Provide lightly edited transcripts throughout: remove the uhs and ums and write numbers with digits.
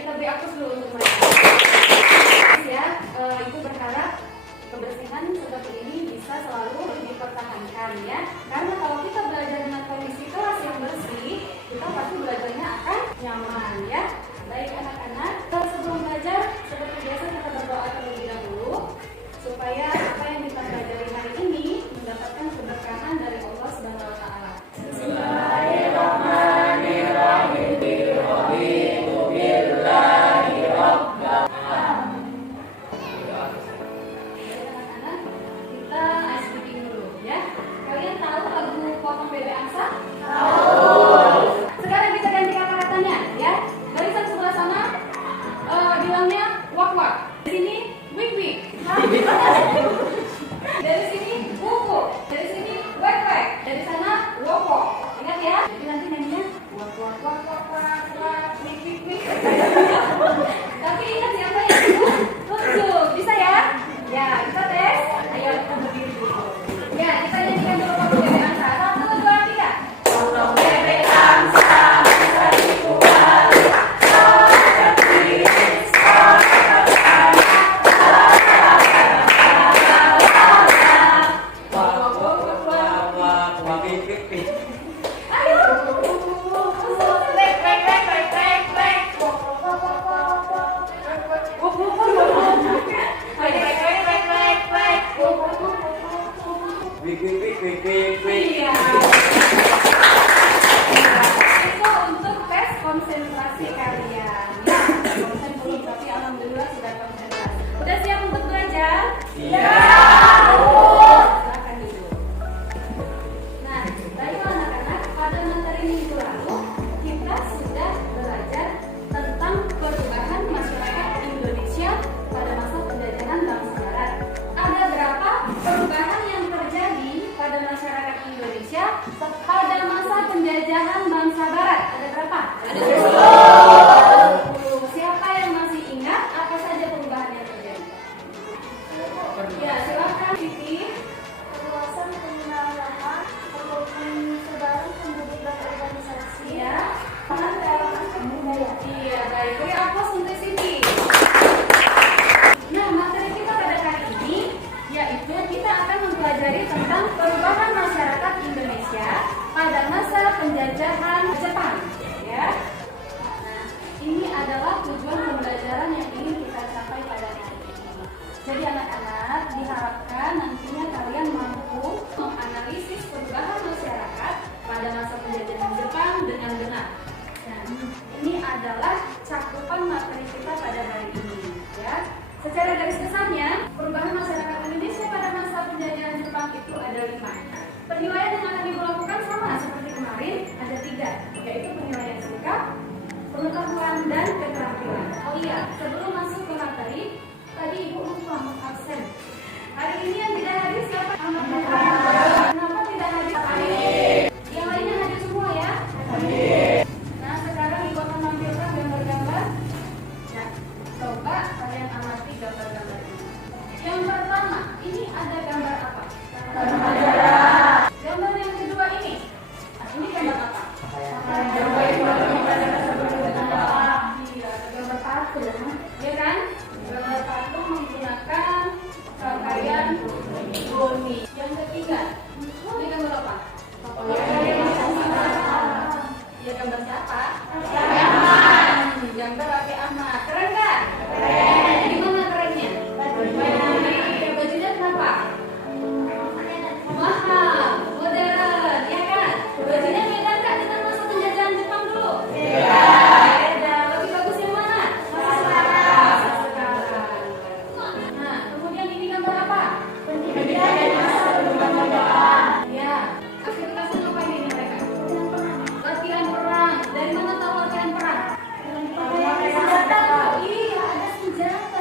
kita beri aplaus dulu untuk mereka. Ya, Ibu berharap kebersihan seperti ini bisa selalu dipertahankan ya. Karena kalau kita belajar dengan kondisi kelas yang bersih, kita pasti belajarnya akan nyaman ya. Baik anak-anak, sebelum belajar seperti biasa kita berdoa terlebih dahulu supaya apa yang kita pelajari hari ini mendapatkan keberkahan dari Allah Subhanahu wa taala. Bismillahirrahmanirrahim. Anak-anak, kita ice breaking dulu ya. Kalian tahu lagu Potong Bebek Angsa? Tahu. Sekarang kita ganti kata-katanya ya. Barisan sebelah sana bilangnya wak-wak. Di sini wik-wik. Dari sini wuku. Dari sini wek-wek. Dari sana wok-wok. Ingat ya? Jadi nanti nyanyinya wak-wak-wak-wak-wak-wak wik-wik-wik. Tapi ingat siapa yang tunjuk. Bisa ya? Ya, kita tes. Ayo kita berdiri dulu. Ya, kita nyanyikan dulu Potong Bebek Angsa. 1, 2, 3. Potong bebek angsa bisa dibuat. Iya. Itu untuk tes konsentrasi kalian. Ya, konsen belum, tapi alhamdulillah sudah konsentrasi. Udah siap untuk belajar? Iya. Silakan duduk. Nah, tadi anak-anak pada materi minggu lalu kita sudah belajar tentang perubahan masyarakat Indonesia pada masa penjajahan bangsa Barat. Ada berapa perubahan yang terjadi pada masyarakat Indonesia pada masa penjajahan bangsa Barat? Ada berapa? Ada 10. Siapa yang masih ingat apa saja perubahan yang terjadi? Ya, silakan Siti. Perluasan penggunaan lahan, penyebaran pendidikan organisasi, Ya. dan dalam aspek budaya. Iya, baik. Beri aplaus untuk Siti. Nah, materi kita pada kali ini yaitu kita akan mempelajari tentang perubahan masyarakat Indonesia pada masa penjajahan Jepang. Ya. Nah, ini adalah tujuan pembelajaran yang ingin kita capai pada hari ini. Jadi anak-anak diharapkan nantinya kalian mampu menganalisis perubahan masyarakat pada masa penjajahan Jepang dengan benar. Nah, ini adalah cakupan materi kita pada hari ini, ya. Secara garis besarnya, perubahan masyarakat Indonesia pada masa penjajahan Jepang itu ada 5. Penilaian yang akan Ibu lakukan sama seperti kemarin, ada 3, yaitu penilaian sikap, pengetahuan, dan keterampilan. Oh iya, sebelum masuk ke materi, tadi Ibu lupa absen. Hari ini yang tidak hadir siapa? Kenapa tidak hadir? Yang lainnya hadir semua ya? Nah, sekarang Ibu akan menampilkan gambar-gambar. Nah, coba kalian amati gambar-gambar ini. Yang pertama, ini ada gambar apa? Gambar yang kedua ini. Nah, ini gambar apa? Iya, gambar patung. Ya kan? Gambar patung menggunakan rangkaian boni. Yang ketiga, ini gambar apa? Ya, gambar siapa? Gambar Raffi Ahmad. Keren kan? Keren. Gimana kerennya? Bajunya kenapa? Mahal, modern, ya kan? Bajunya beda nggak dengan masa penjajahan Jepang dulu? Beda. Lebih bagus yang mana? Masa sekarang. Nah, kemudian ini gambar apa? Ya, aktivitasnya ngapain ini mereka? Latihan perang. Dari mana tahu latihan perang? Iya, ada senjata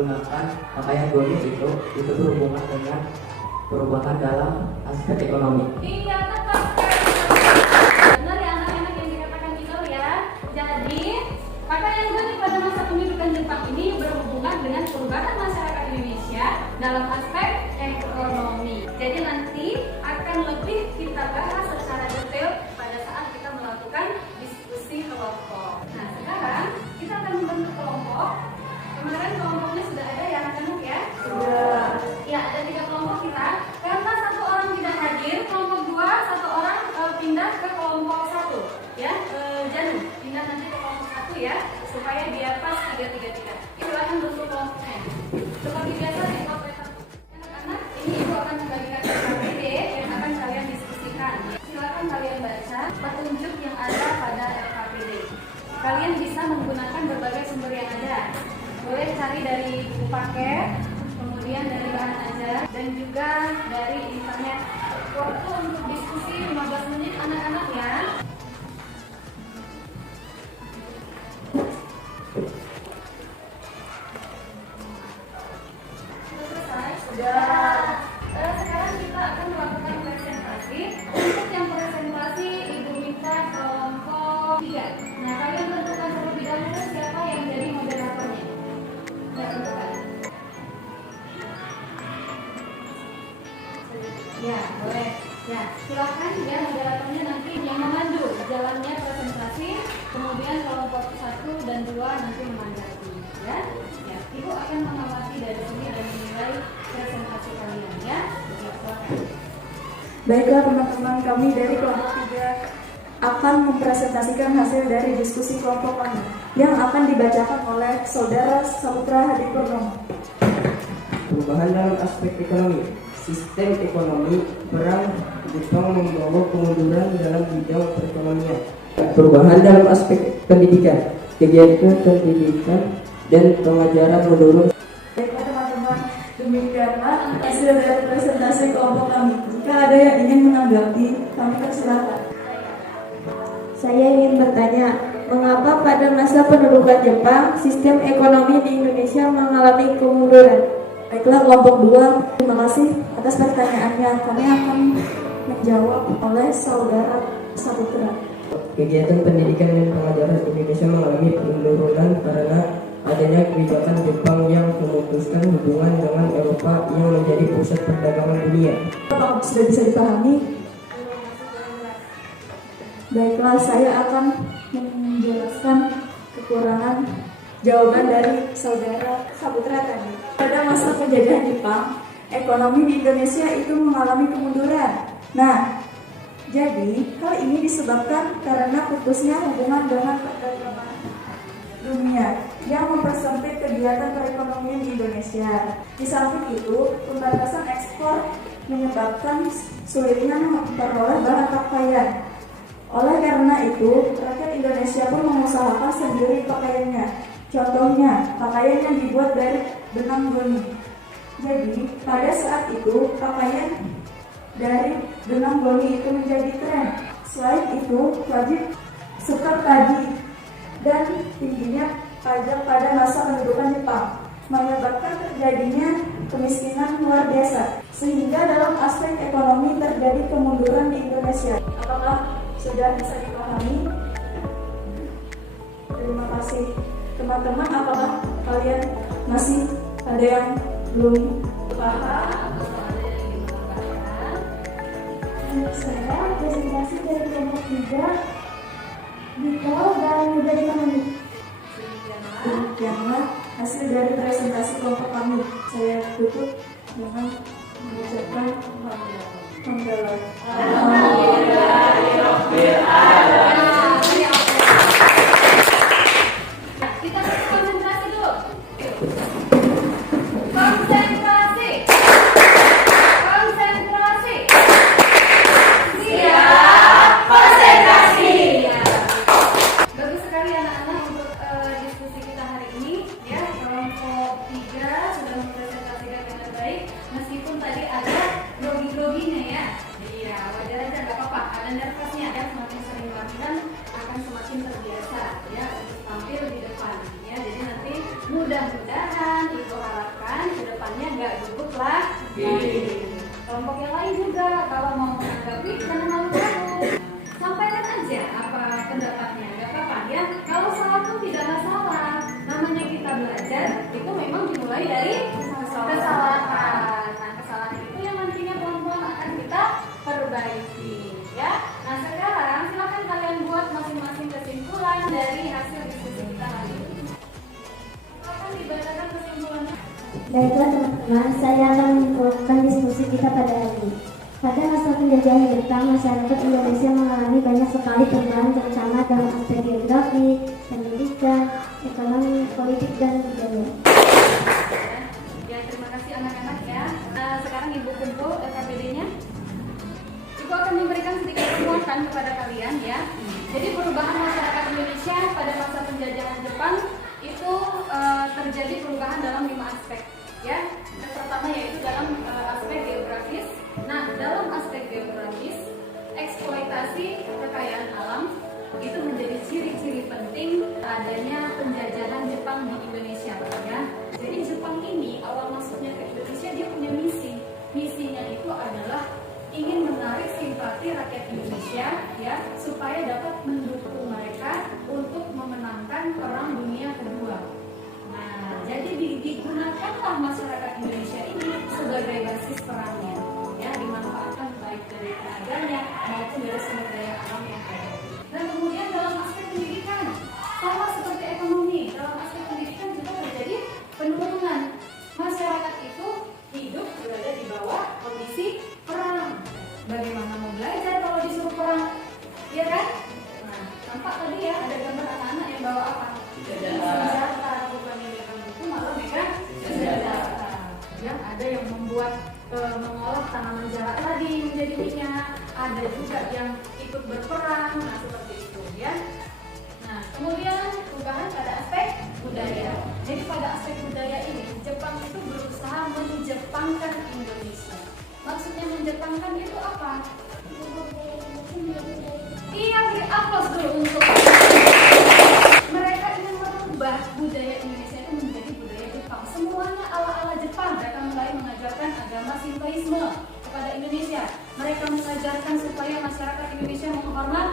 menggunakan pakaian gamis itu berhubungan dengan perubahan dalam aspek ekonomi. Iya, tepat. Benar ya anak-anak yang dikatakan Inul ya. Jadi, pakaian gamis pada masa pendudukan Jepang ini berhubungan dengan perubahan masyarakat Indonesia dalam aspek ekonomi. Jadi nanti akan lebih kita bahas secara detail pada saat kita melakukan diskusi kelompok. Nah, sekarang kita akan membentuk kelompok. Kemarin kelompoknya sudah ada ya anak-anak ya? Sudah. Ya, ada 3 kelompok kita. Karena 1 orang tidak hadir, kelompok 2, 1 orang pindah ke kelompok 1. Ya, Janu, pindah nanti ke kelompok 1 ya, supaya dia pas 3-3-3. Silakan bentuk kelompoknya. Seperti biasa di kelompok anak-anak, ini ibu akan membagikan RKPD yang akan kalian diskusikan. Silakan kalian baca petunjuk yang ada pada RKPD. Kalian bisa menggunakan berbagai sumber yang ada. Boleh cari dari buku paket, kemudian dari bahan ajar, dan juga dari internet. Waktu untuk diskusi 15 menit anak-anak ya. Sudah selesai? Sudah. Sekarang kita akan melakukan presentasi. Untuk yang presentasi, Ibu minta kelompok 3. Nah, kalian tentukan terlebih dahulu siapa yang jadi moderatornya. Ya, boleh. Ya, silakan ya moderatornya nanti yang memandu jalannya presentasi, kemudian kelompok 1 dan 2 nanti menanggapi ya. Ya, Ibu akan mengawasi dari sini dan menilai presentasi kalian ya. Ya, silakan. Baiklah teman-teman, kami dari kelompok 3 akan mempresentasikan hasil dari diskusi kelompok kami yang akan dibacakan oleh Saudara Saputra Hadi Purnomo. Perubahan dalam aspek ekonomi. Sistem ekonomi perang Jepang membawa kemunduran dalam bidang perekonomian. Perubahan dalam aspek pendidikan. Kegiatan pendidikan dan pengajaran menurun. Baiklah teman-teman, demikianlah hasil dari presentasi kelompok kami. Jika ada yang ingin menanggapi, kami persilakan. Saya ingin bertanya, mengapa pada masa pendudukan Jepang, sistem ekonomi di Indonesia mengalami kemunduran? Baiklah kelompok 2, terima kasih atas pertanyaannya. Kami akan menjawab oleh Saudara Saputra. Kegiatan pendidikan dan pengajaran Indonesia mengalami penurunan karena adanya kebijakan Jepang yang memutuskan hubungan dengan Eropa yang menjadi pusat perdagangan dunia. Apakah sudah bisa dipahami? Baiklah, saya akan menjelaskan kekurangan jawaban dari Saudara Saputra tadi. Pada masa penjajahan Jepang, ekonomi di Indonesia itu mengalami kemunduran. Nah, jadi hal ini disebabkan karena putusnya hubungan dengan perdagangan dunia yang mempersempit kegiatan perekonomian di Indonesia. Di samping itu, pembatasan ekspor menyebabkan sulitnya memperoleh bahan pakaian. Oleh karena itu, rakyat Indonesia pun mengusahakan sendiri pakaiannya. Contohnya, pakaian yang dibuat dari benang goni. Jadi, pada saat itu, pakaian dari benang goni itu menjadi tren. Selain itu, wajib sekat tadi dan tingginya pajak pada masa pendudukan Jepang menyebabkan terjadinya kemiskinan luar biasa. Sehingga dalam aspek ekonomi terjadi kemunduran di Indonesia. Apakah sudah bisa dipahami? Terima kasih. Teman-teman, apakah kalian masih ada yang belum paham? Saya presentasi dari kelompok 3 Detail dan mudah dipahami. Demikianlah hasil dari presentasi kelompok kami. Saya tutup dengan mengucapkan alhamdulillah. Kita konsentrasi dulu. Konsentrasi. Konsentrasi. Siap. Konsentrasi. Bagus sekali anak-anak untuk diskusi kita hari ini. Ya, kelompok 3 sudah mempresentasikan dengan baik. Meskipun tadi ada grogi-groginya ya. Iya, wajar aja, gak apa-apa. Ada nervousnya ya, semakin sering latihan pelajari. Kelompok yang lain juga kalau mau menanggapi jangan malu-malu. Sampaikan aja apa pendapatnya, nggak apa-apa ya. Kalau salah pun tidak masalah. Namanya kita belajar itu memang dimulai dari kesalahan. Nah, kesalahan itu yang nantinya pelan-pelan akan kita perbaiki, ya. Nah, sekarang silakan kalian buat masing-masing kesimpulan dari hasil diskusi kita hari ini. Silakan dibacakan kesimpulannya. Baiklah teman-teman, saya akan menyimpulkan diskusi kita pada hari ini. Pada masa penjajahan Jepang, masyarakat Indonesia mengalami banyak sekali perubahan terutama dalam aspek geografi, pendidikan, ekonomi, politik, dan budaya. Ya, terima kasih anak-anak ya. Sekarang Ibu kumpul KPD-nya. Ibu akan memberikan sedikit penguatan kepada kalian ya. Jadi perubahan masyarakat Indonesia pada masa penjajahan Jepang itu terjadi perubahan dalam 5 aspek ya. Yang pertama yaitu dalam aspek geografis. Nah, dalam aspek geografis, eksploitasi kekayaan alam itu menjadi ciri-ciri penting adanya penjajahan Jepang di Indonesia ya. Jadi Jepang ini awal masuknya ke Indonesia dia punya misi. Misinya itu adalah ingin menarik simpati rakyat Indonesia ya supaya dapat mendukung mereka untuk memenangkan Perang Dunia Kedua. Nah, jadi digunakanlah masyarakat Indonesia ini sebagai basis perangnya ya, dimanfaatkan baik dari tenaganya maupun dari sumber daya alam yang ada. Dan kemudian dalam aspek pendidikan sama seperti ekonomi, dalam aspek pendidikan juga terjadi penurunan. Masyarakat itu hidup berada di bawah kondisi perang. Bagaimana mau belajar kalau disuruh perang? Iya kan? Nah, nampak tadi ya ada gambar anak-anak yang bawa apa? Senjata, bukan yang megang buku malah megang senjata. Yang ada yang membuat mengolah tanaman jarak tadi menjadi minyak. Ada juga yang ikut berperang. Nah, seperti itu ya. Nah, kemudian perubahan pada aspek budaya. Jadi pada aspek budaya ini Jepang itu berusaha menjepangkan Indonesia. Maksudnya menjepangkan itu apa? Iya, beri aplaus dulu untuk mereka ingin merubah budaya Indonesia itu menjadi budaya Jepang. Semuanya ala-ala Jepang. Mereka mulai mengajarkan agama Shintoisme kepada Indonesia. Mereka mengajarkan supaya masyarakat Indonesia menghormat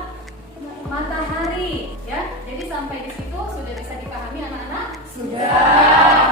matahari, ya. Jadi sampai di situ sudah bisa dipahami anak-anak? Sudah.